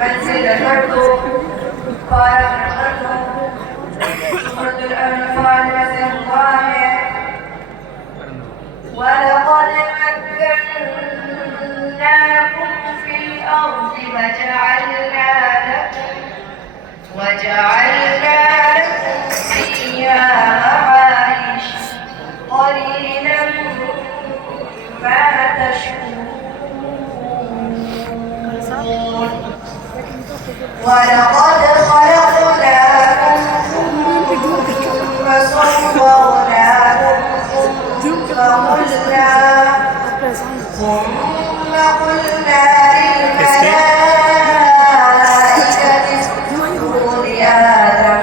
منزل الفرد قال سورة الأنفال مثل واحد ولقد مكناكم في الأرض وجعلنا لكم فيها معايش قليلا ما تشكرون ولقد خلقناكم ثم صورناكم ثم قلنا للملائكة اسجدوا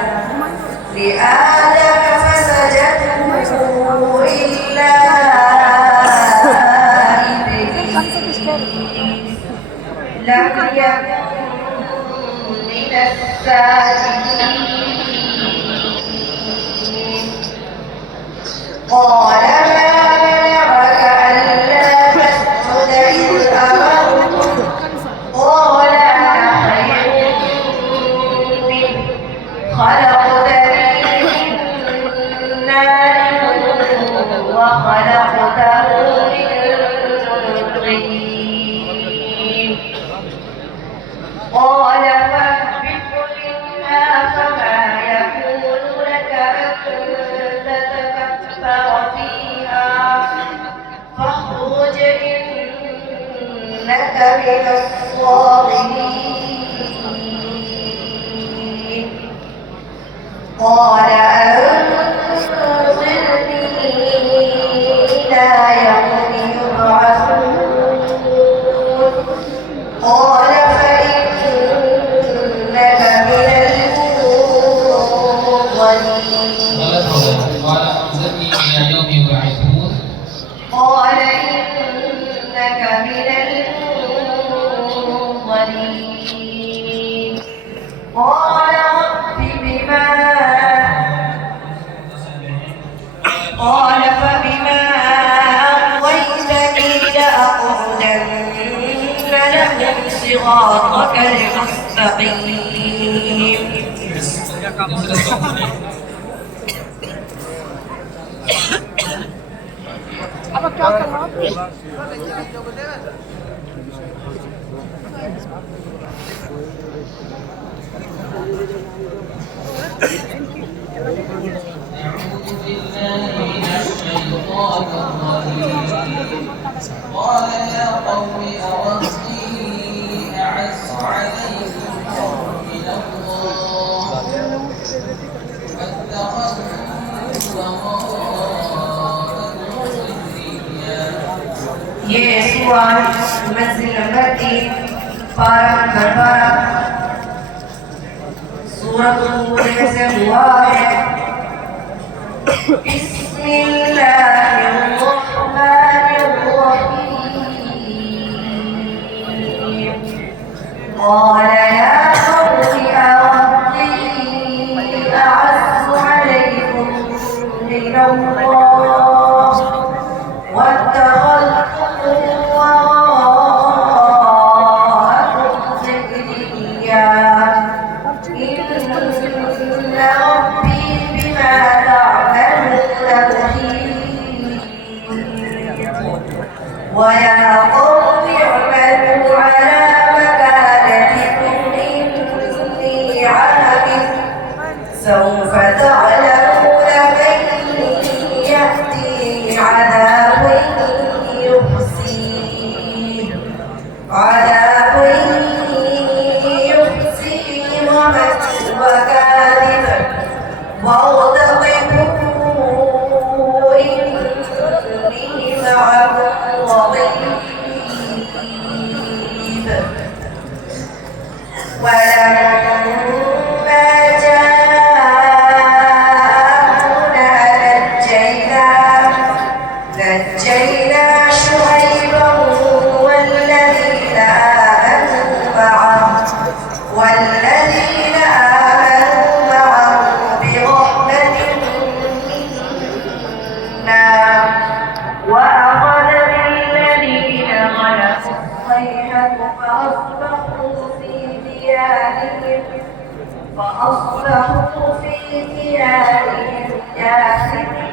لآدم فسجدوا إلا إبليس لم يكن من الساجدين قال ما منعك ألا تسجد إذ أمرتك قال أنا خير منه خلقتني من نار وخلقته من طين قال فاهبط منها فما يكون لك أن تتكبر فيها فاخرج إنك من الصاغرين قال أنظرني إلى يوم يبعثون قال فإنك من المنظرين قال أنظرني إلى يوم يبعثون قال إنك من المنظرين قال فبما أغويتني لأقعدن لهم صراطك المستقيم अब क्या करना قال يا قوم أرهطي أعز عليكم من الله ये सुआल मंजिल नंबर 3 पारा नंबर 12 सूरत नूर में से हुआ है बिस्मिल्लाहिर्रहमानिर्रहीम قال يا قوم أرهطي أعز عليكم من الله واتخذتم وراءكم ذريا إن ربي بما تعملون محيط ويا قوم اعملوا على مكانتكم إني عامل سوف تعلمون من يأتي عذاب يخزيه وكاذب وارتقبوا إني معكم رقيب ونجينا شعيبا والذين آمنوا معه برحمة منا وأخذ بالذين ظلموا الصيحة فأصبحوا في ديارهم جاثمين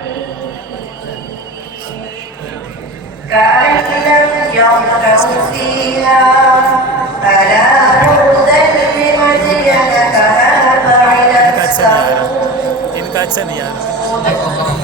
كأن لم يغنوا فيها ألا بعدا لمدين كما بعدت ثمود